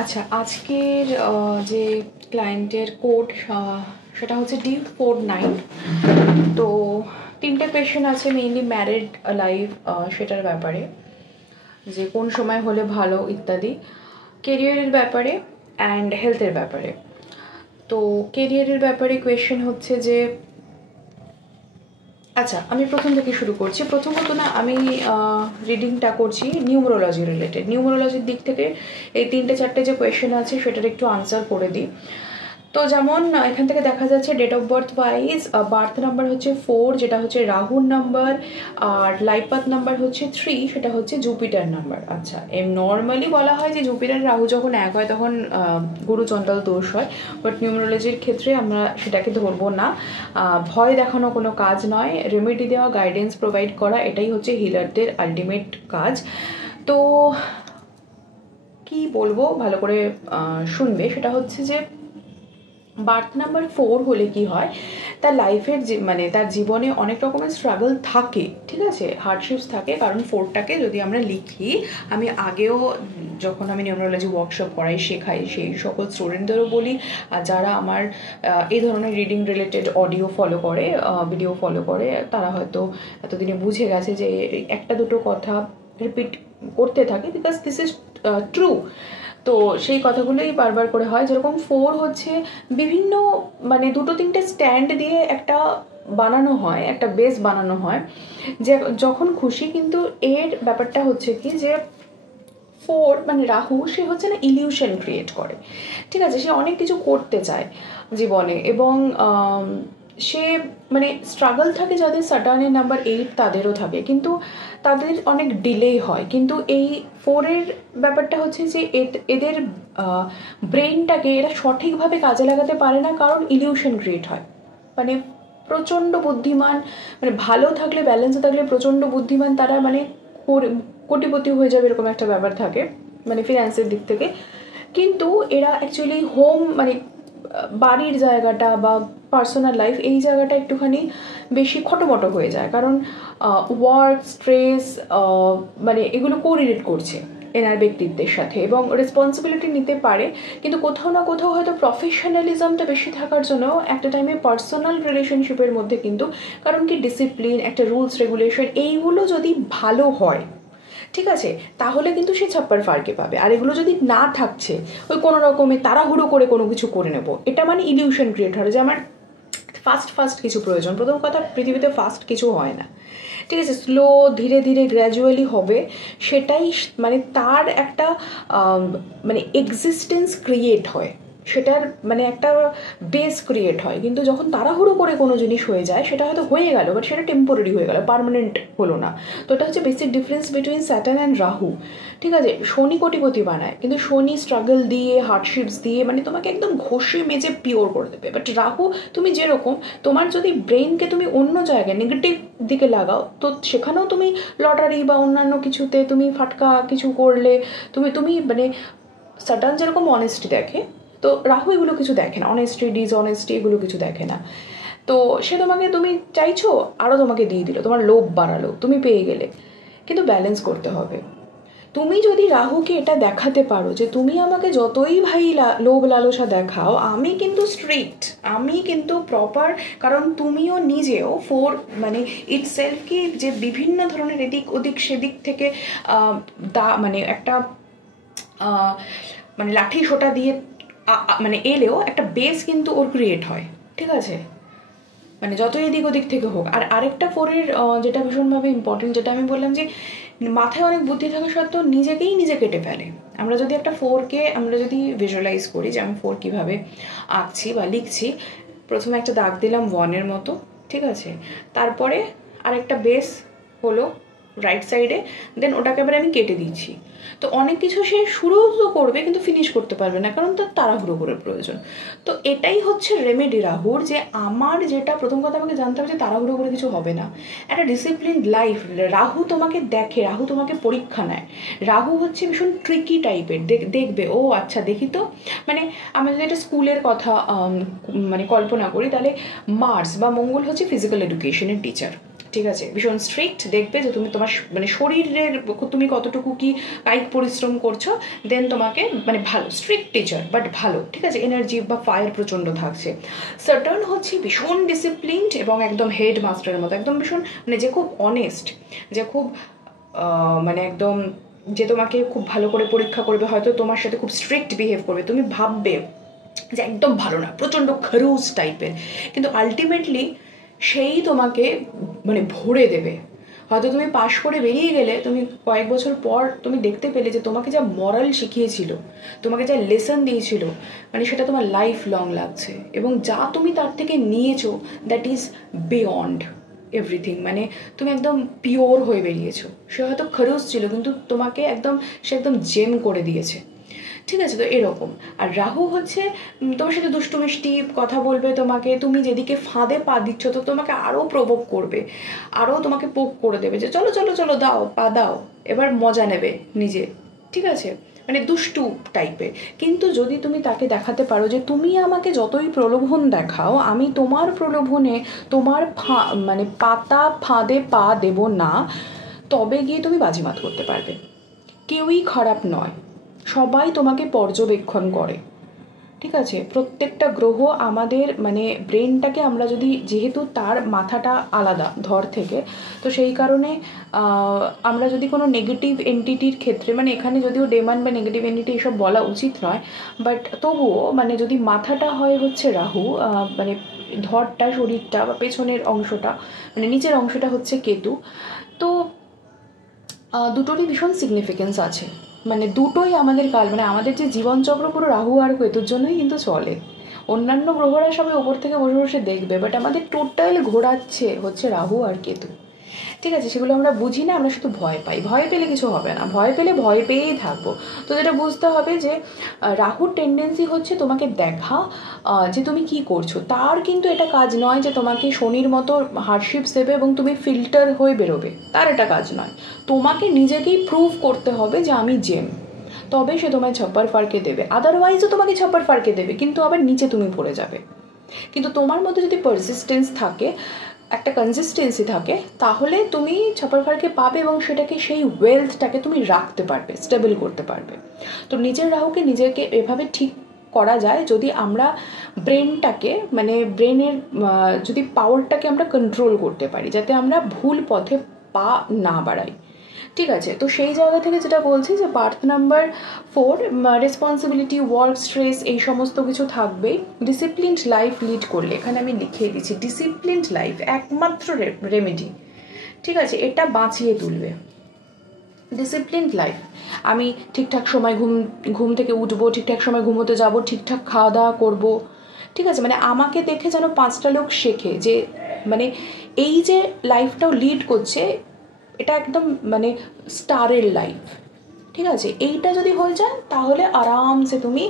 আচ্ছা, আজকের যে ক্লায়েন্টের কোড সেটা হচ্ছে D49। তো 3টে কোয়েশ্চেন আছে, মেইনলি ম্যারিড লাইফ সেটার ব্যাপারে, যে কোন সময় হলে ভালো ইত্যাদি, কেরিয়ারের ব্যাপারে অ্যান্ড হেলথের ব্যাপারে। তো কেরিয়ারের ব্যাপারে কোয়েশ্চেন হচ্ছে যে, আচ্ছা আমি প্রথম থেকে শুরু করছি। প্রথমত না, আমি রিডিংটা করছি নিউমেরোলজি রিলেটেড। নিউমেরোলজির দিক থেকে এই 3-4টে যে কোয়েশ্চেন আছে সেটার একটু আনসার করে দিই। তো যেমন এখান থেকে দেখা যাচ্ছে date of birth wise birth number হচ্ছে 4, যেটা হচ্ছে রাহুর নাম্বার, আর লাইফ পাথ নাম্বার হচ্ছে 3, সেটা হচ্ছে জুপিটার নাম্বার। আচ্ছা, নর্মালি বলা হয় যে জুপিটার রাহু যখন এক হয় তখন গুরুচণ্ডাল দোষ হয়, বাট নিউমেরোলজির ক্ষেত্রে আমরা সেটাকে ধরবো না। ভয় দেখানো কোনো কাজ নয়, রেমেডি দেওয়া, গাইডেন্স প্রোভাইড করা, এটাই হচ্ছে হিলারদের আলটিমেট কাজ। তো কি বলবো, ভালো করে শুনবে। সেটা হচ্ছে যে বার্থ নাম্বার 4 হলে কি হয়, তার লাইফের মানে তার জীবনে অনেক রকমের স্ট্রাগল থাকে, ঠিক আছে, হার্ডশিপস থাকে। কারণ 4টাকে যদি আমরা লিখি, আমি আগেও যখন আমি নিউমেরোলজি ওয়ার্কশপ করাই, শেখাই, সেই সকল স্টুডেন্টদেরও বলি, আর যারা আমার এই ধরনের রিডিং রিলেটেড অডিও ফলো করে, ভিডিও ফলো করে, তারা হয়তো এতদিনে বুঝে গেছে যে একটা দুটো কথা রিপিট করতে থাকে, বিকজ দিস ইজ ট্রু। তো সেই কথাগুলোই বারবার করে হয়। যেরকম 4 হচ্ছে বিভিন্ন মানে 2-3টে স্ট্যান্ড দিয়ে একটা বানানো হয়, একটা বেস বানানো হয়, যে যখন খুশি। কিন্তু এর ব্যাপারটা হচ্ছে কি, যে 4 মানে রাহু, সে হচ্ছে না ইলিউশন ক্রিয়েট করে, ঠিক আছে। সে অনেক কিছু করতে চায় জীবনে, এবং সে মানে স্ট্রাগল থাকে যাদের স্যাটার্নের নাম্বার 8, তাদেরও থাকে, কিন্তু তাদের অনেক ডিলে হয়। কিন্তু এই 4-এর ব্যাপারটা হচ্ছে যে এদের ব্রেনটাকে এরা সঠিকভাবে কাজে লাগাতে পারে না, কারণ ইলিউশন ক্রিয়েট হয়। মানে প্রচণ্ড বুদ্ধিমান, মানে ভালো থাকলে, ব্যালেন্সে থাকলে প্রচণ্ড বুদ্ধিমান, তারা মানে কোটিপতি হয়ে যাবে, এরকম একটা ব্যাপার থাকে, মানে ফিন্যান্সের দিক থেকে। কিন্তু এরা অ্যাকচুয়ালি হোম, মানে বাড়ির জায়গাটা বা পার্সোনাল লাইফ, এই জায়গাটা একটুখানি বেশি খটোমটো হয়ে যায়, কারণ ওয়ার্ক, স্ট্রেস, মানে এগুলো কোরিলেট করছে এনার ব্যক্তিত্বের সাথে, এবং রেসপন্সিবিলিটি নিতে পারে। কিন্তু কোথাও না কোথাও হয়তো প্রফেশনালিজমটা বেশি থাকার জন্য একটা টাইমে পার্সোনাল রিলেশনশিপের মধ্যে কিন্তু, কারণ কি ডিসিপ্লিন, একটা রুলস রেগুলেশন, এইগুলো যদি ভালো হয়, ঠিক আছে, তাহলে কিন্তু সে ছাপ্পার ফারকে পাবে। আর এগুলো যদি না থাকছে, ওই কোনো রকমে তাড়াহুড়ো করে কোনো কিছু করে নেবো, এটা মানে ইলিউশন ক্রিয়েট হয় যে আমার ফাস্ট কিছু প্রয়োজন। প্রথম কথা, পৃথিবীতে ফাস্ট কিছু হয় না, ঠিক আছে, স্লো, ধীরে ধীরে গ্র্যাজুয়ালি হবে, সেটাই মানে তার একটা মানে এক্সিস্টেন্স ক্রিয়েট হয়, সেটার মানে একটা বেস ক্রিয়েট হয়। কিন্তু যখন তাড়াহুড়ো করে কোনো জিনিস হয়ে যায়, সেটা হয়তো হয়ে গেল, বাট সেটা টেম্পোরারি হয়ে গেল, পার্মানেন্ট হলো না। তো এটা হচ্ছে basic difference between Saturn and Rahu, ঠিক আছে। শনি কোটিপতি বানায়, কিন্তু শনি স্ট্রাগল দিয়ে, হার্ডশিপস দিয়ে, মানে তোমাকে একদম ঘষে মেজে পিওর করে দেবে। বাট রাহু, তুমি যেরকম, তোমার যদি ব্রেনকে তুমি অন্য জায়গায় নেগেটিভ দিকে লাগাও, তো সেখানেও তুমি লটারি বা অন্যান্য কিছুতে তুমি ফাটকা কিছু করলে, তুমি মানে স্যাটার্ন যেরকম অনেস্টি দেখে, তো রাহু এগুলো কিছু দেখে না, অনেস্টি, ডিসঅনেস্টি, এগুলো কিছু দেখে না। তো সে তোমাকে, তুমি চাইছো, আরও তোমাকে দিয়ে দিল, তোমার লোভ বাড়ালো, তুমি পেয়ে গেলে। কিন্তু ব্যালেন্স করতে হবে। তুমি যদি রাহুকে এটা দেখাতে পারো যে তুমি আমাকে যতই ভাই লোভ লালসা দেখাও, আমি কিন্তু স্ট্রিক্ট, আমি কিন্তু প্রপার, কারণ তুমিও নিজেও 4 মানে ইটসেলফ কি, যে বিভিন্ন ধরনের এদিক ওদিক সেদিক থেকে মানে একটা মানে লাঠি সোটা দিয়ে মানে এলেও একটা বেস কিন্তু ওর ক্রিয়েট হয়, ঠিক আছে, মানে যত এদিক ওদিক থেকে হোক। আর আরেকটা 4-এর যেটা ভীষণভাবে ইম্পর্টেন্ট, যেটা আমি বললাম, যে মাথায় অনেক বুদ্ধি থাকা সত্ত্বেও নিজেকেই নিজে কেটে ফেলে। আমরা যদি একটা 4-কে আমরা যদি ভিজুয়ালাইজ করি যে আমি 4 কীভাবে আঁকছি বা লিখছি, প্রথমে একটা দাগ দিলাম 1-এর মতো, ঠিক আছে, তারপরে আরেকটা বেস হলো রাইট সাইডে, দেন ওটাকে এবারে আমি কেটে দিচ্ছি। তো অনেক কিছু সে শুরু তো করবে, কিন্তু ফিনিশ করতে পারবে না, কারণ তার তাড়াহুড়ো করে প্রয়োজন। তো এটাই হচ্ছে রেমেডি রাহুর, যে আমার যেটা প্রথম কথা আমাকে জানতে হবে যে তাড়াহুড়ো করে কিছু হবে না, একটা ডিসিপ্লিন লাইফ। রাহু তোমাকে দেখে, রাহু তোমাকে পরীক্ষা নেয়। রাহু হচ্ছে ভীষণ ট্রিকি টাইপের, দেখবে ও আচ্ছা দেখি তো, মানে আমরা যদি একটা স্কুলের কথা মানে কল্পনা করি, তাহলে মার্স বা মঙ্গল হচ্ছে ফিজিক্যাল এডুকেশনের টিচার, ঠিক আছে, ভীষণ স্ট্রিক্ট, দেখবে যে তুমি তোমার মানে শরীরের তুমি কতটুকু কি কায়িক পরিশ্রম করছো, দেন তোমাকে মানে ভালো স্ট্রিক্ট টিচার বাট ভালো, ঠিক আছে, এনার্জি বা ফায়ার প্রচণ্ড থাকছে। সাটার্ন হচ্ছে ভীষণ ডিসিপ্লিনড এবং একদম হেড মাস্টারের মতো, একদম ভীষণ মানে যে খুব অনেস্ট, যে খুব মানে একদম যে তোমাকে খুব ভালো করে পরীক্ষা করবে, হয়তো তোমার সাথে খুব স্ট্রিক্ট বিহেভ করবে, তুমি ভাববে যে একদম ভালো না, প্রচণ্ড খরুস টাইপের, কিন্তু আলটিমেটলি সেই তোমাকে মানে ভরে দেবে। হয়তো তুমি পাশ করে বেরিয়ে গেলে, তুমি কয়েক বছর পর তুমি দেখতে পেলে যে তোমাকে যা মরাল শিখিয়েছিল, তোমাকে যা লেসন দিয়েছিল, মানে সেটা তোমার লাইফ লং লাগছে, এবং যা তুমি তার থেকে নিয়েছো দ্যাট ইজ বিয়ন্ড এভরিথিং, মানে তুমি একদম পিওর হয়ে বেরিয়েছো। সে হয়তো খরুস ছিল, কিন্তু তোমাকে একদম সে একদম জেম করে দিয়েছে, ঠিক আছে। তো এরকম। আর রাহু হচ্ছে তোমার সাথে দুষ্টু মিষ্টি কথা বলবে তোমাকে, তুমি যেদিকে ফাঁদে পা দিচ্ছ তো তোমাকে আরও প্রভোগ করবে, আরও তোমাকে পোক করে দেবে যে চলো চলো চলো দাও পা দাও, এবার মজা নেবে নিজে, ঠিক আছে, মানে দুষ্টু টাইপের। কিন্তু যদি তুমি তাকে দেখাতে পারো যে তুমি আমাকে যতই প্রলোভন দেখাও, আমি তোমার প্রলোভনে তোমার মানে পাতা ফাঁদে পা দেব না, তবে গিয়ে তুমি বাজিমাত করতে পারবে। কেউই খারাপ নয়, সবাই তোমাকে পর্যবেক্ষণ করে, ঠিক আছে। প্রত্যেকটা গ্রহ আমাদের মানে ব্রেনটাকে আমরা যদি, যেহেতু তার মাথাটা আলাদা ধর থেকে, তো সেই কারণে আমরা যদি কোনো নেগেটিভ এন্টিটির ক্ষেত্রে, মানে এখানে যদিও ডেমন বা নেগেটিভ এন্টিটি এসব বলা উচিত নয়, বাট তবুও মানে যদি মাথাটা হয় হচ্ছে রাহু, মানে ধরটা শরীরটা বা পেছনের অংশটা মানে নিচের অংশটা হচ্ছে কেতু, তো দুটোরই ভীষণ সিগনিফিকেন্স আছে। মানে দুটোই আমাদের কাল, মানে আমাদের যে জীবনচক্র পুরো রাহু আর কেতুর জন্যই কিন্তু চলে। অন্যান্য গ্রহরা সবাই ওপর থেকে বসে বসে দেখবে, বাট আমাদের টোটাল ঘোরাচ্ছে হচ্ছে রাহু আর কেতু, ঠিক আছে। সেগুলো আমরা বুঝি না, আমরা শুধু ভয় পাই। ভয় পেলে কিছু হবে না, ভয় পেলে ভয় পেয়েই থাকবো। তো যেটা বুঝতে হবে যে রাহুর টেন্ডেন্সি হচ্ছে তোমাকে দেখা যে তুমি কি করছো, তার কিন্তু এটা কাজ নয় যে তোমাকে শনির মতো হার্ডশিপস দেবে এবং তুমি ফিল্টার হয়ে বেরোবে, তার এটা কাজ নয়। তোমাকে নিজেকেই প্রুভ করতে হবে যে আমি জেম, তবে সে তোমায় ছাপ্পার ফাড়কে দেবে, আদারওয়াইজও তোমাকে ছাপ্পার ফাড়কে দেবে, কিন্তু আবার নিচে তুমি পড়ে যাবে। কিন্তু তোমার মধ্যে যদি পারসিস্টেন্স থাকে, একটা কনসিস্টেন্সি থাকে, তাহলে তুমি ছাপার ফাড়কে পাবে এবং সেটাকে, সেই ওয়েলথটাকে তুমি রাখতে পারবে, স্টেবল করতে পারবে। তো নিজের রাহুকে নিজেকে এভাবে ঠিক করা যায় যদি আমরা ব্রেনটাকে, মানে ব্রেনের যদি পাওয়ারটাকে আমরা কন্ট্রোল করতে পারি, যাতে আমরা ভুল পথে পা না বাড়াই, ঠিক আছে। তো সেই জায়গা থেকে যেটা বলছি যে birth number 4, responsibility, work stress, এই সমস্ত কিছু থাকবেই। ডিসিপ্লিনড লাইফ লিড করলে, এখানে আমি লিখে দিচ্ছি ডিসিপ্লিনড লাইফ একমাত্র রেমেডি, ঠিক আছে, এটা বাঁচিয়ে তুলবে। ডিসিপ্লিনড লাইফ, আমি ঠিকঠাক সময় ঘুম থেকে উঠবো, ঠিকঠাক সময় ঘুমোতে যাব, ঠিকঠাক খাওয়া দাওয়া করবো, ঠিক আছে, মানে আমাকে দেখে যেন 5টা লোক শেখে যে মানে এই যে লাইফটাও লিড করছে, এটা একদম মানে স্টারের লাইফ, ঠিক আছে। এইটা যদি হয়ে যায় তাহলে আরামসে তুমি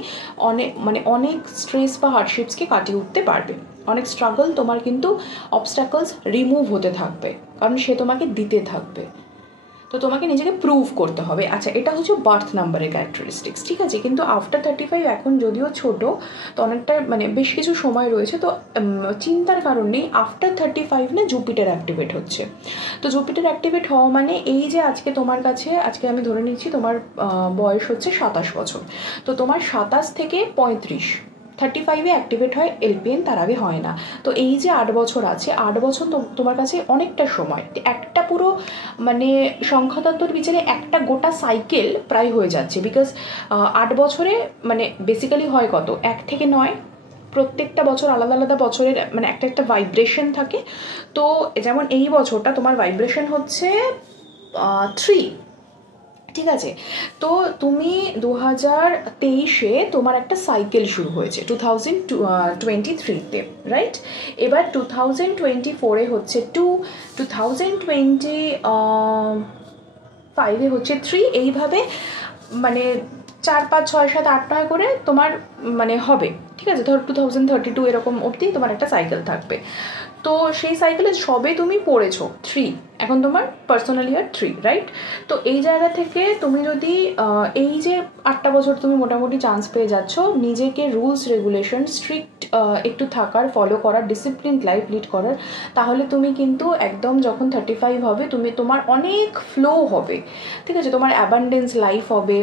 অনেক স্ট্রেস বা হার্ডশিপসকে কাটিয়ে উঠতে পারবে। অনেক স্ট্রাগল তোমার কিন্তু অবস্ট্যাকলস রিমুভ হতে থাকবে, কারণ সে তোমাকে দিতে থাকবে। তো তোমাকে নিজেকে প্রুভ করতে হবে। আচ্ছা, এটা হচ্ছে বার্থ নাম্বারের ক্যারেক্টারিস্টিক্স, ঠিক আছে। কিন্তু আফটার 35 এখন যদিও ছোট, তো অনেকটা মানে বেশ কিছু সময় রয়েছে, তো চিন্তার কারণ নেই। আফটার 35 না জুপিটার অ্যাক্টিভেট হচ্ছে। তো জুপিটার অ্যাক্টিভেট হওয়া মানে এই যে আজকে তোমার কাছে, আজকে আমি ধরে নিচ্ছি তোমার বয়স হচ্ছে 27 বছর, তো তোমার 27 থেকে 35, 35-এ অ্যাক্টিভেট হয় এলপিএন, তার আগে হয় না। তো এই যে 8 বছর আছে, 8 বছর তোমার কাছে অনেকটা সময়, একটা পুরো মানে সংখ্যাতত্ত্বর বিচারে একটা গোটা সাইকেল প্রায় হয়ে যাচ্ছে। বিকজ 8 বছরে মানে বেসিক্যালি হয় কত, 1 থেকে 9, প্রত্যেকটা বছর আলাদা আলাদা বছরের মানে একটা একটা ভাইব্রেশন থাকে। তো যেমন এই বছরটা তোমার ভাইব্রেশন হচ্ছে 3, ঠিক আছে। তো তুমি 2023-এ তোমার একটা সাইকেল শুরু হয়েছে 2023-তে, রাইট। এবার 2024-এ হচ্ছে 2, 2025-এ হচ্ছে 3, এইভাবে মানে 4, 5, 6, 7, 8, 9 করে তোমার মানে হবে, ঠিক আছে। ধর 2032 এরকম অবধি তোমার একটা সাইকেল থাকবে। তো সেই সাইকেলে সবে তুমি পড়েছো 3, এখন তোমার পার্সোনাল ইয়ার 3, রাইট? তো এই জায়গা থেকে তুমি যদি এই যে 8টা বছর তুমি মোটামুটি চান্স পেয়ে যাচ্ছ নিজেকে রুলস রেগুলেশন স্ট্রিক্ট একটু থাকার, ফলো করার, ডিসিপ্লিন লাইফ লিড করার, তাহলে তুমি কিন্তু একদম যখন 35 হবে তোমার অনেক ফ্লো হবে, ঠিক আছে? তোমার অ্যাবান্ডেন্স লাইফ হবে,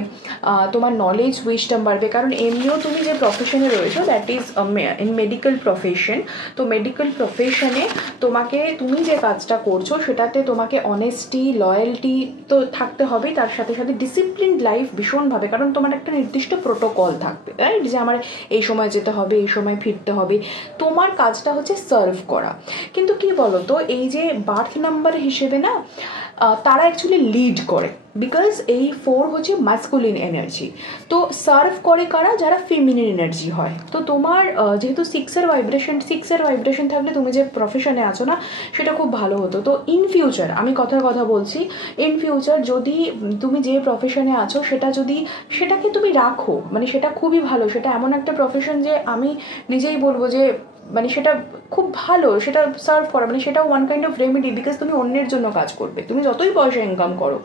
তোমার নলেজ উইজডম বাড়বে। কারণ এমনিও তুমি যে প্রফেশনে রয়েছো that is in medical profession. তো মেডিকেল প্রফেশনে তুমি যে কাজটা করছো সেটাতে তোমাকে অনেস্টি, লয়্যালটি তো থাকতে হবেই, তার সাথে সাথে ডিসিপ্লিন লাইফ ভীষণভাবে, কারণ তোমার একটা নির্দিষ্ট প্রোটোকল থাকবে, রাইট? যে আমার এই সময় যেতে হবে, এই সময় ফিরতে হবে, তোমার কাজটা হচ্ছে সার্ভ করা। কিন্তু কি বলো তো, এই যে বার্থ নাম্বার হিসেবে না তারা অ্যাকচুয়ালি লিড করে, বিকজ এই 4 হচ্ছে ম্যাসকুলিন এনার্জি। তো সার্ভ করে কারা? যারা ফেমিনিন এনার্জি হয়। তো তোমার যেহেতু 6-এর ভাইব্রেশন থাকলে তুমি যে প্রফেশনে আছো না সেটা খুব ভালো হতো। তো ইন ফিউচার, আমি কথা বলছি, ইন ফিউচার যদি তুমি যে প্রফেশনে আছো সেটাকে তুমি রাখো, মানে সেটা খুবই ভালো, সেটা এমন একটা প্রফেশন যে আমি নিজেই বলবো যে মানে সেটা খুব ভালো, সেটা সার্ভ করা, মানে সেটা one kind of remedy, because তুমি অন্যের জন্য কাজ করবে, তুমি যতই পয়সা ইনকাম করো।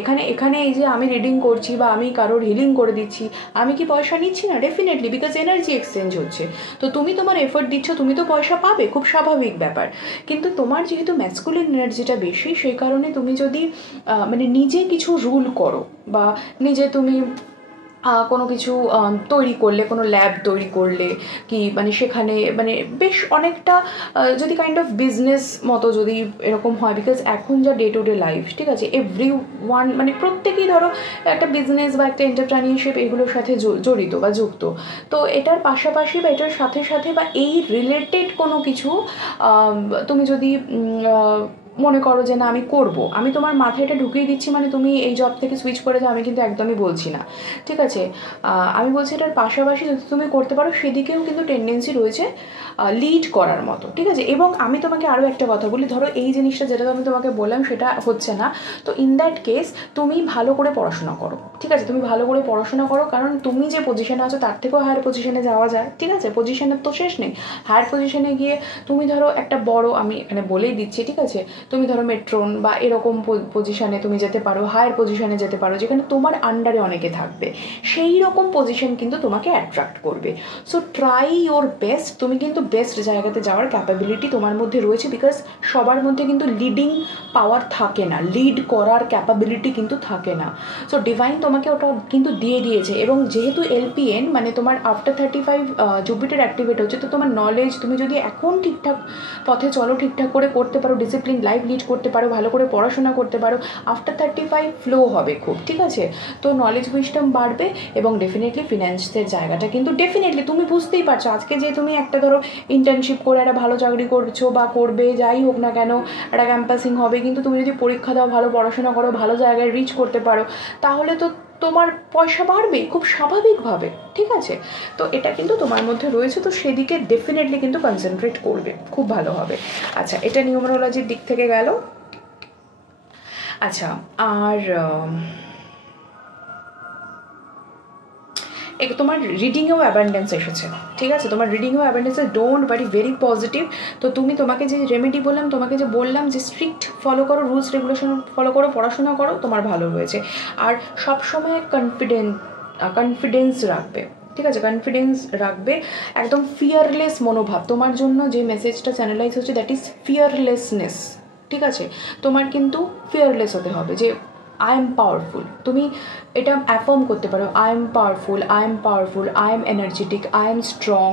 এখানে এই যে আমি রিডিং করছি বা আমি কারোর হিলিং করে দিচ্ছি, আমি কি পয়সা নিচ্ছি না? ডেফিনেটলি, বিকজ এনার্জি এক্সচেঞ্জ হচ্ছে। তো তুমি তোমার এফোর্ট দিচ্ছ, তুমি তো পয়সা পাবে, খুব স্বাভাবিক ব্যাপার। কিন্তু তোমার যেহেতু ম্যাসকুলিন এনার্জিটা বেশি, সেই কারণে তুমি যদি মানে নিজে কিছু রুল করো বা নিজে তুমি কোনো কিছু তৈরি করলে, কোনো ল্যাব তৈরি করলে, কি মানে সেখানে মানে বেশ অনেকটা যদি কাইন্ড অফ বিজনেস মতো যদি এরকম হয়, বিকজ এখন যা ডে টু ডে লাইফ, ঠিক আছে, এভরি ওয়ান মানে প্রত্যেকেই ধরো একটা বিজনেস বা একটা এন্টারপ্রেনিয়রশিপ এগুলোর সাথে জড়িত বা যুক্ত। তো এটার পাশাপাশি বা এটার সাথে সাথে বা এই রিলেটেড কোনো কিছু তুমি যদি মনে করো যে না আমি করব, আমি তোমার মাথায় এটা ঢুকিয়ে দিচ্ছি, মানে তুমি এই জব থেকে সুইচ করে যাও, আমি কিন্তু একদমই বলছি না, ঠিক আছে? আমি বলছি এটার পাশাপাশি যদি তুমি করতে পারো সেদিকেও কিন্তু টেন্ডেন্সি রয়েছে লিড করার মতো, ঠিক আছে? এবং আমি তোমাকে আরও একটা কথা বলি, ধরো এই জিনিসটা যেটা আমি তোমাকে বললাম সেটা হচ্ছে না, তো ইন দ্যাট কেস তুমি ভালো করে পড়াশোনা করো, ঠিক আছে? তুমি ভালো করে পড়াশোনা করো, কারণ তুমি যে পজিশনে আছো তার থেকেও হায়ার পজিশনে যাওয়া যায়, ঠিক আছে? পজিশনের তো শেষ নেই। হায়ার পজিশনে গিয়ে তুমি ধরো একটা বড়, আমি এখানে বলেই দিচ্ছি, ঠিক আছে, তুমি ধরো মেট্রন বা এরকম পজিশনে তুমি যেতে পারো, হায়ার পজিশনে যেতে পারো, যেখানে তোমার আন্ডারে অনেকে থাকবে, সেই রকম পজিশন কিন্তু তোমাকে অ্যাট্রাক্ট করবে। সো ট্রাই ইওর বেস্ট, তুমি কিন্তু বেস্ট জায়গাতে যাওয়ার ক্যাপাবিলিটি তোমার মধ্যে রয়েছে, বিকজ সবার মধ্যে কিন্তু লিডিং পাওয়ার থাকে না, লিড করার ক্যাপাবিলিটি কিন্তু থাকে না। সো ডিভাইন তোমাকে ওটা কিন্তু দিয়ে দিয়েছে। এবং যেহেতু এলপিএন মানে তোমার আফটার 35 জুপিটার অ্যাক্টিভেট হচ্ছে, তো তোমার নলেজ, তুমি যদি এখন ঠিকঠাক পথে চলো, ঠিকঠাক করে করতে পারো, ডিসিপ্লিন লাইফ লিড করতে পারো, ভালো করে পড়াশোনা করতে পারো, আফটার 35 ফ্লো হবে খুব, ঠিক আছে? তো নলেজ উইজডম বাড়বে এবং ডেফিনেটলি ফিনান্সের জায়গাটা কিন্তু ডেফিনেটলি তুমি বুঝতেই পারছো। আজকে যে তুমি একটা ধরো ইন্টার্নশিপ করে একটা ভালো চাকরি করছো বা করবে, যাই হোক না কেন, একটা ক্যাম্পাসিং হবে, কিন্তু তুমি যদি পরীক্ষা দাও, ভালো পড়াশোনা করো, ভালো জায়গায় রিচ করতে পারো, তাহলে তো তোমার পয়সা বাড়বেই খুব স্বাভাবিকভাবে, ঠিক আছে? তো এটা কিন্তু তোমার মধ্যে রয়েছে, তো সেদিকে ডেফিনেটলি কিন্তু কনসেন্ট্রেট করবে, খুব ভালো হবে। আচ্ছা, এটা নিউমারোলজির দিক থেকে গেল। আচ্ছা, আর তোমার রিডিংয়েও অ্যাবান্ডেন্স এসেছে, ঠিক আছে? তোমার রিডিংয়েও abundance, don't worry, very positive. তো তোমাকে যে রেমেডি বললাম, তোমাকে যে বললাম যে স্ট্রিক্ট ফলো করো, রুলস রেগুলেশন ফলো করো, পড়াশোনা করো, তোমার ভালো রয়েছে। আর সবসময় কনফিডেন্স রাখবে, ঠিক আছে? কনফিডেন্স রাখবে, একদম ফিয়ারলেস মনোভাব। তোমার জন্য যে মেসেজটা চ্যানেলাইজ হচ্ছে দ্যাট ইজ ফিয়ারলেসনেস, ঠিক আছে? তোমার কিন্তু ফিয়ারলেস হতে হবে, যে আই এম পাওয়ারফুল। তুমি এটা অ্যাফার্ম করতে পারো, I am powerful, I am powerful, I am energetic, I am strong,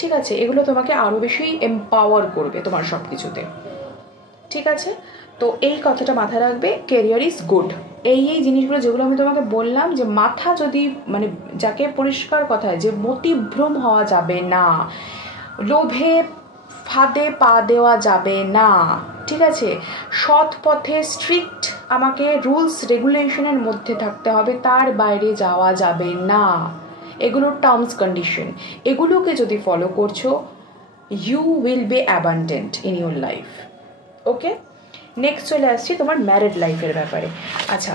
ঠিক আছে? এগুলো তোমাকে আরও বেশি এম্পাওয়ার করবে তোমার সব কিছুতে, ঠিক আছে? তো এই কথাটা মাথায় রাখবে, কেরিয়ার ইজ গুড। এই জিনিসগুলো যেগুলো আমি তোমাকে বললাম, যে মাথা যদি মানে যাকে পরিষ্কার কথায় যে মতিভ্রম হওয়া যাবে না, লোভে ফাঁদে পা দেওয়া যাবে না, ঠিক আছে? সৎ পথে স্ট্রিক্ট আমাকে রুলস রেগুলেশনের মধ্যে থাকতে হবে, তার বাইরে যাওয়া যাবে না। এগুলোর টার্মস কন্ডিশন, এগুলোকে যদি ফলো করছো, you will be abundant in your life. Okay, next চলে আসছি তোমার ম্যারিড লাইফের ব্যাপারে। আচ্ছা,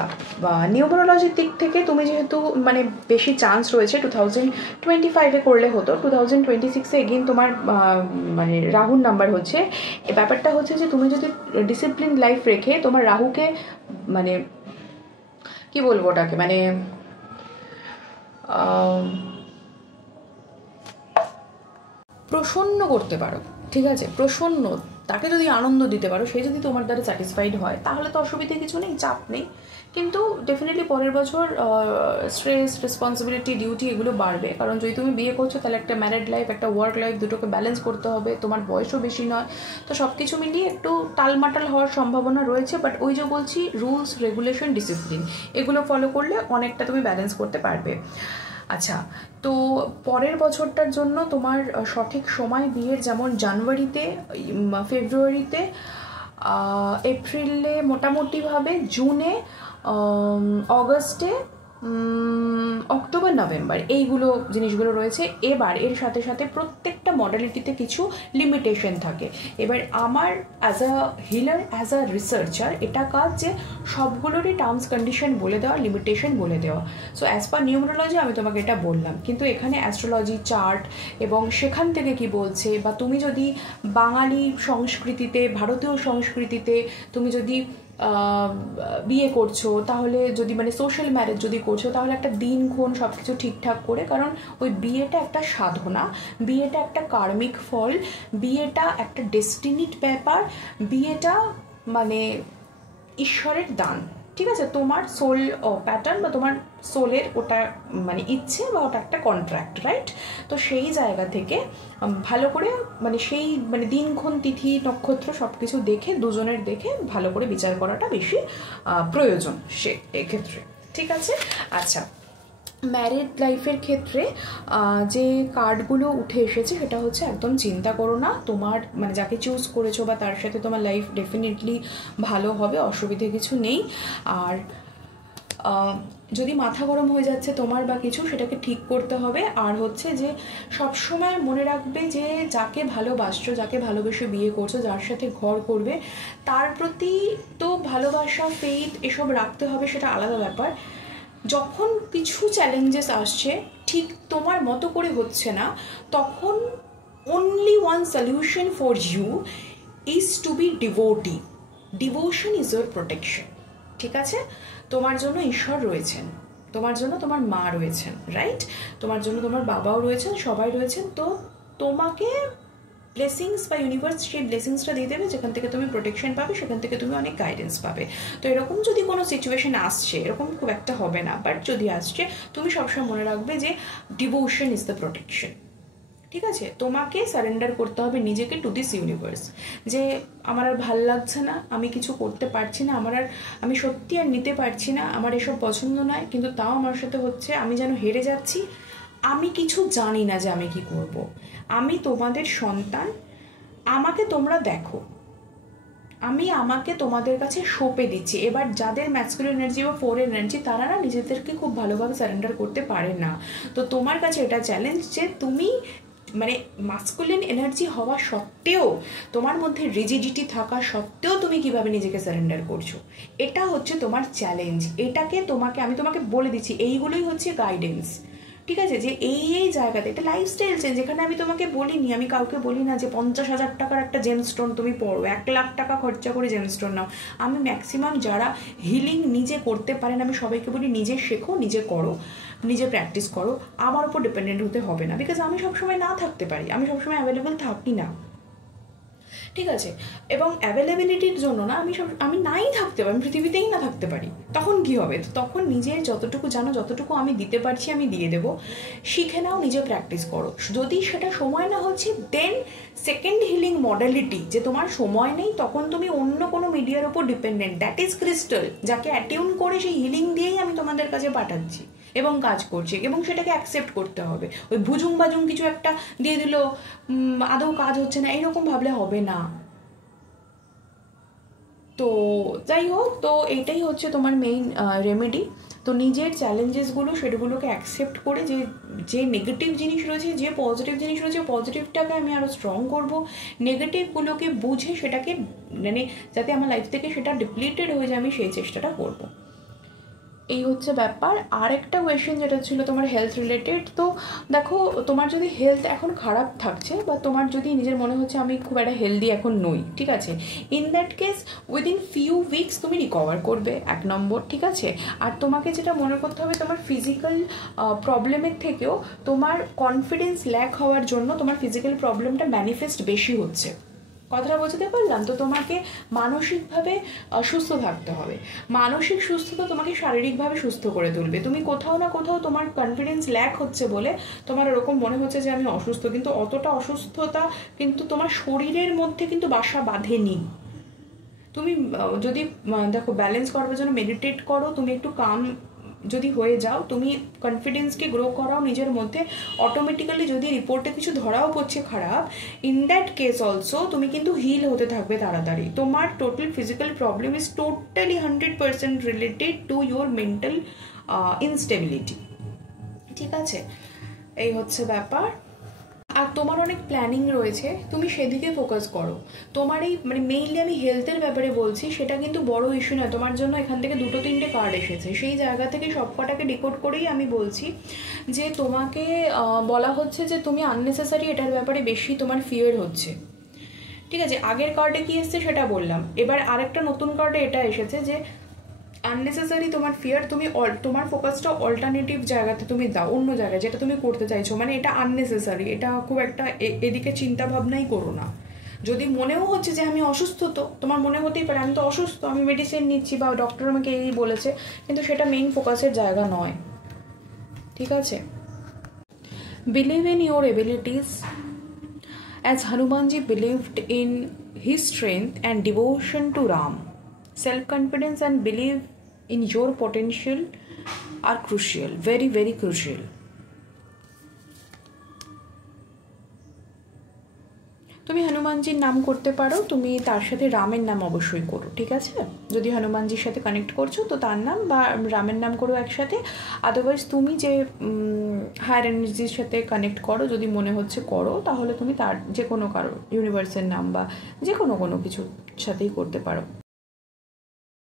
নিউমারোলজির দিক থেকে তুমি যেহেতু মানে বেশি চান্স রয়েছে 2025 করলে হতো, 2026 এগেইন তোমার মানে রাহুর নাম্বার হচ্ছে। এ ব্যাপারটা হচ্ছে যে তুমি যদি ডিসিপ্লিন লাইফ রেখে তোমার রাহুকে মানে কি বলবো ওটাকে মানে প্রসন্ন করতে পারো, ঠিক আছে, প্রসন্ন, তাকে যদি আনন্দ দিতে পারো, সে যদি তোমার দ্বারা স্যাটিসফাইড হয় তাহলে তো অসুবিধে কিছু নেই, চাপ নেই। কিন্তু ডেফিনেটলি পরের বছর স্ট্রেস, রেসপন্সিবিলিটি, ডিউটি এগুলো বাড়বে, কারণ যদি তুমি বিয়ে করছো তাহলে একটা ম্যারিড লাইফ, একটা ওয়ার্ক লাইফ, দুটোকে ব্যালেন্স করতে হবে, তোমার বয়সও বেশি নয়, তো সব কিছু মিলিয়ে একটু টালমাটাল হওয়ার সম্ভাবনা রয়েছে। বাট ওই যে বলছি, রুলস, রেগুলেশন, ডিসিপ্লিন এগুলো ফলো করলে অনেকটা তুমি ব্যালেন্স করতে পারবে। আচ্ছা, তো পরের বছরটার জন্য তোমার সঠিক সময় বিয়ের যেমন জানুয়ারিতে, ফেব্রুয়ারিতে, এপ্রিলে, মোটামুটিভাবে জুনে, অগস্টে, অক্টোবর, নভেম্বর, এইগুলো জিনিসগুলো রয়েছে। এবার এর সাথে সাথে প্রত্যেকটা মডালিটিতে কিছু লিমিটেশন থাকে। এবার আমার as a healer, as a researcher, এটা কাজ যে সবগুলোরই টার্মস কন্ডিশন বলে দেওয়া, লিমিটেশন বলে দেওয়া। সো অ্যাজ পার নিউমারোলজি আমি তোমাকে এটা বললাম, কিন্তু এখানে অ্যাস্ট্রোলজি, চার্ট এবং সেখান থেকে কি বলছে, বা তুমি যদি বাঙালি সংস্কৃতিতে, ভারতীয় সংস্কৃতিতে তুমি যদি বিয়ে করছো, তাহলে যদি মানে সোশ্যাল ম্যারেজ যদি করছো, তাহলে একটা দিনক্ষণ সব কিছু ঠিকঠাক করে, কারণ ওই বিয়েটা একটা সাধনা, বিয়েটা একটা কার্মিক ফল, বিয়েটা একটা ডেস্টিনির ব্যাপার, বিয়েটা মানে ঈশ্বরের দান, ঠিক আছে, তোমার সোল প্যাটার্ন বা তোমার সোলের ওটা মানে ইচ্ছে বা ওটা একটা কন্ট্রাক্ট, রাইট? তো সেই জায়গা থেকে ভালো করে মানে সেই মানে দিনক্ষণ, তিথি, নক্ষত্র সব কিছু দেখে, দুজনের দেখে ভালো করে বিচার করাটা বেশি প্রয়োজন সে এক্ষেত্রে, ঠিক আছে? আচ্ছা, ম্যারিড লাইফের ক্ষেত্রে যে কার্ডগুলো উঠে এসেছে সেটা হচ্ছে, একদম চিন্তা করো না, তোমার মানে যাকে চুজ করেছো বা তার সাথে তোমার লাইফ ডেফিনেটলি ভালো হবে, অসুবিধে কিছু নেই। আর যদি মাথা গরম হয়ে যাচ্ছে তোমার বা কিছু, সেটাকে ঠিক করতে হবে। আর হচ্ছে যে সবসময় মনে রাখবে যে যাকে ভালোবাসছো, যাকে ভালোবেসে বিয়ে করছো, যার সাথে ঘর করবে, তার প্রতি তো ভালোবাসা, ফেইথ এসব রাখতে হবে, সেটা আলাদা ব্যাপার। যখন কিছু চ্যালেঞ্জেস আসছে, ঠিক তোমার মতো করে হচ্ছে না, তখন only one solution for you is to be devotee. Devotion is your protection, ঠিক আছে? তোমার জন্য ঈশ্বর রয়েছেন, তোমার জন্য তোমার মা রয়েছেন, রাইট? তোমার জন্য তোমার বাবাও রয়েছেন, সবাই রয়েছেন। তো তোমাকে ব্লেসিংস বা ইউনিভার্স সেই ব্লেসিংসটা দিয়ে দেবে, যেখান থেকে তুমি প্রোটেকশন পাবে, সেখান থেকে তুমি অনেক গাইডেন্স পাবে। তো এরকম যদি কোনো সিচুয়েশন আসছে, এরকম খুব একটা হবে না, বাট যদি আসছে, তুমি সবসময় মনে রাখবে যে ডিভোশন ইজ দ্য প্রোটেকশন, ঠিক আছে? তোমাকে সারেন্ডার করতে হবে নিজেকে টু দিস ইউনিভার্স, যে আমার আর ভাল লাগছে না, আমি কিছু করতে পারছি না, আমি সত্যি আর নিতে পারছি না, আমার এসব পছন্দ নয়, কিন্তু তাও আমার সাথে হচ্ছে, আমি যেন হেরে যাচ্ছি, আমি কিছু জানি না যে আমি কি করব, আমি তোমাদের সন্তান, আমাকে তোমরা দেখো, আমি আমাকে তোমাদের কাছে সঁপে দিচ্ছি। এবার যাদের ম্যাসকুলিন এনার্জি বা 4 এনার্জি, তারা না নিজেদেরকে খুব ভালোভাবে সারেন্ডার করতে পারে না। তো তোমার কাছে এটা চ্যালেঞ্জ যে তুমি মানে মাস্কুলিন এনার্জি হওয়া সত্ত্বেও, তোমার মধ্যে রিজিডিটি থাকা সত্ত্বেও তুমি কিভাবে নিজেকে সারেন্ডার করছো, এটা হচ্ছে তোমার চ্যালেঞ্জ। এটাকে আমি তোমাকে বলে দিচ্ছি, এইগুলোই হচ্ছে গাইডেন্স, ঠিক আছে? যে এই জায়গাতে একটা লাইফস্টাইল চেঞ্জ, যেখানে আমি তোমাকে বলিনি, আমি কাউকে বলি না যে 50,000 টাকার একটা জেমস্টোন তুমি পড়ো, 1 লাখ টাকা খরচা করে জেমস্টোন নাও। আমি ম্যাক্সিমাম যারা হিলিং নিজে করতে পারেন, আমি সবাইকে বলি নিজে শেখো, নিজে করো, নিজে প্র্যাকটিস করো, আমার উপর ডিপেন্ডেন্ট হতে হবে না, বিকজ আমি সবসময় না থাকতে পারি, আমি সবসময় অ্যাভেলেবেল থাকি না, ঠিক আছে? এবং অ্যাভেলেবিলিটির জন্য না আমি নাই থাকতে পারি, আমি পৃথিবীতেই না থাকতে পারি, তখন কি হবে? তো তখন নিজে যতটুকু জানো, যতটুকু আমি দিতে পারছি আমি দিয়ে দেবো, শিখে নাও, নিজে প্র্যাকটিস করো। যদি সেটা সময় না হচ্ছে, দেন সেকেন্ড হিলিং মডালিটি, যে তোমার সময় নেই, তখন তুমি অন্য কোনো মিডিয়ার ওপর ডিপেন্ডেন্ট, দ্যাট ইজ ক্রিস্টাল, যাকে অ্যাটিউন করে সেই হিলিং দিয়েই আমি তোমাদের কাছে পাঠাচ্ছি এবং কাজ করছি, এবং সেটাকে অ্যাকসেপ্ট করতে হবে। ওই ভুজুং বাজুং কিছু একটা দিয়ে দিল, আদৌ কাজ হচ্ছে না, এইরকম ভাবলে হবে না। তো যাই হোক, তো এইটাই হচ্ছে তোমার মেইন রেমেডি। তো নিজের চ্যালেঞ্জেসগুলো সেগুলোকে অ্যাকসেপ্ট করে, যে নেগেটিভ জিনিস রয়েছে, যে পজিটিভ জিনিস রয়েছে, পজিটিভটাকে আমি আরও স্ট্রং করব, নেগেটিভগুলোকে বুঝে সেটাকে মানে যাতে আমার লাইফ থেকে সেটা ডিপ্লিটেড হয়ে যায়, আমি সেই চেষ্টাটা করবো। এই হচ্ছে ব্যাপার। আর একটা কোয়েশ্চেন যেটা ছিল তোমার হেলথ রিলেটেড, তো দেখো তোমার যদি হেলথ এখন খারাপ থাকছে বা তোমার যদি নিজের মনে হচ্ছে আমি খুব একটা হেলদি এখন নই, ঠিক আছে, in that case within few weeks তুমি রিকভার করবে, 1 নম্বর, ঠিক আছে। আর তোমাকে যেটা মনে করতে হবে, তোমার ফিজিক্যাল প্রবলেমের থেকেও তোমার কনফিডেন্স ল্যাক হওয়ার জন্য তোমার ফিজিক্যাল প্রবলেমটা ম্যানিফেস্ট বেশি হচ্ছে। কথাটা বোঝাতে পারলাম? তো তোমাকে মানসিকভাবে সুস্থ থাকতে হবে। মানসিক সুস্থতা তোমাকে শারীরিকভাবে সুস্থ করে তুলবে। তুমি কোথাও না কোথাও তোমার কনফিডেন্স ল্যাক হচ্ছে বলে তোমার এরকম মনে হচ্ছে যে আমি অসুস্থ, কিন্তু অতটা অসুস্থতা কিন্তু তোমার শরীরের মধ্যে কিন্তু বাসা বাঁধেনি। তুমি যদি দেখো ব্যালেন্স করার জন্য মেডিটেট করো, তুমি একটু কাম যদি হয়ে যাও, তুমি কনফিডেন্সকে গ্রো করাও নিজের মধ্যে, অটোমেটিক্যালি যদি রিপোর্টে কিছু ধরাও পড়ছে খারাপ, ইন দ্যাট কেস অলসো তুমি কিন্তু হিল হতে থাকবে তাড়াতাড়ি। তোমার total physical problem is totally 100% related to your mental instability, ঠিক আছে। এই হচ্ছে ব্যাপার। আর তোমার অনেক প্ল্যানিং রয়েছে, তুমি সেদিকে ফোকাস করো। তোমার এই মানে মেইনলি আমি হেলথের ব্যাপারে বলছি, সেটা কিন্তু বড় ইস্যু নয় তোমার জন্য। এখান থেকে 2-3টে কার্ড এসেছে, সেই জায়গা থেকে সবকটাকে ডিকোড করেই আমি বলছি যে তোমাকে বলা হচ্ছে যে তুমি আননেসেসারি এটার ব্যাপারে বেশি তোমার ফিয়ার হচ্ছে, ঠিক আছে। আগের কার্ডে কি এসছে সেটা বললাম, এবার আরেকটা নতুন কার্ডে এটা এসেছে যে আননেসেসারি তোমার ফিয়ার, তুমি তোমার ফোকাসটা অল্টারনেটিভ জায়গাতে তুমি দাও, অন্য জায়গায় যেটা তুমি করতে চাইছো, মানে এটা আননেসেসারি, এটা খুব একটা এদিকে চিন্তা ভাবনাই করো না। যদি মনেও হচ্ছে যে আমি অসুস্থ, তো তোমার মনে হতেই পারে আমি তো অসুস্থ, আমি মেডিসিন নিচ্ছি বা ডক্টর আমাকে এই বলেছে, কিন্তু সেটা মেইন ফোকাসের জায়গা নয়, ঠিক আছে। Believe in your abilities as Hanumanji believed in his strength and devotion to Ram. Self-confidence and belief in your potential are crucial, very, very crucial. তুমি হনুমানজির নাম করতে পারো, তুমি তার সাথে রামের নাম অবশ্যই করো, ঠিক আছে। যদি হনুমানজির সাথে কানেক্ট করছো তো তার নাম বা রামের নাম করো একসাথে। আদারওয়াইজ তুমি যে হায়ার এনার্জির সাথে কানেক্ট করো, যদি মনে হচ্ছে করো, তাহলে তুমি তার যে কোনো কারো ইউনিভার্সের নাম বা যে কোনো কিছুর সাথেই করতে পারো।